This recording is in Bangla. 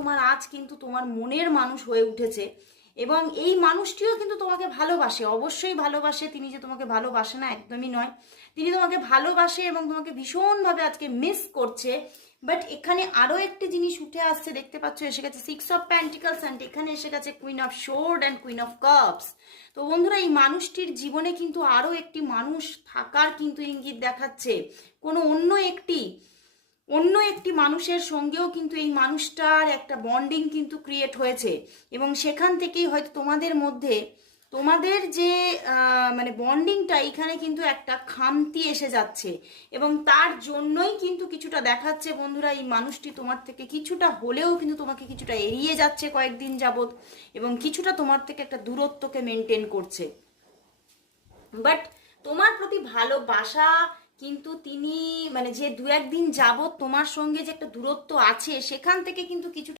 তোমার আজ কিন্তু তোমার মনের মানুষ হয়ে উঠেছে, এবং এই মানুষটিও কিন্তু তোমাকে ভালোবাসে, অবশ্যই ভালোবাসে। তিনি যে তোমাকে ভালোবাসে না, একদমই নয়। তিনি তোমাকে ভালোবাসে এবং তোমাকে ভীষণভাবে আজকে মিস করছে। বাট এখানে আরো একটি জিনিস উঠে আসছে, দেখতে পাচ্ছ, এসে গেছে 6 অফ পেন্টিকলস অ্যান্ড এখানে এসে গেছে queen of শোর্ড and queen of cups. তো বন্ধুরা, এই মানুষটির জীবনে কিন্তু আরো একটি মানুষ থাকার কিন্তু ইঙ্গিত দেখাচ্ছে। কোনো অন্য একটি মানুষের সঙ্গেও কিন্তু এই মানুষটার একটা বন্ডিং কিন্তু ক্রিয়েট হয়েছে, এবং সেখান থেকেই হয়তো তোমাদের মধ্যে তোমাদের যে মানে বন্ডিংটা, এখানে কিন্তু একটা খামতি এসে যাচ্ছে, এবং তার জন্যই কিন্তু কিছুটা দেখাচ্ছে বন্ধুরা, এই মানুষটি তোমার থেকে কিছুটা হলেও কিন্তু তোমাকে কিছুটা এড়িয়ে যাচ্ছে কয়েকদিন যাবত, এবং কিছুটা তোমার থেকে একটা দূরত্বকে মেনটেন করছে। বাট তোমার প্রতি ভালোবাসা কিন্তু তিনি, মানে যে 2-1 দিন যাবত তোমার সঙ্গে যে একটা দূরত্ব আছে, সেখান থেকে কিন্তু কিছুটা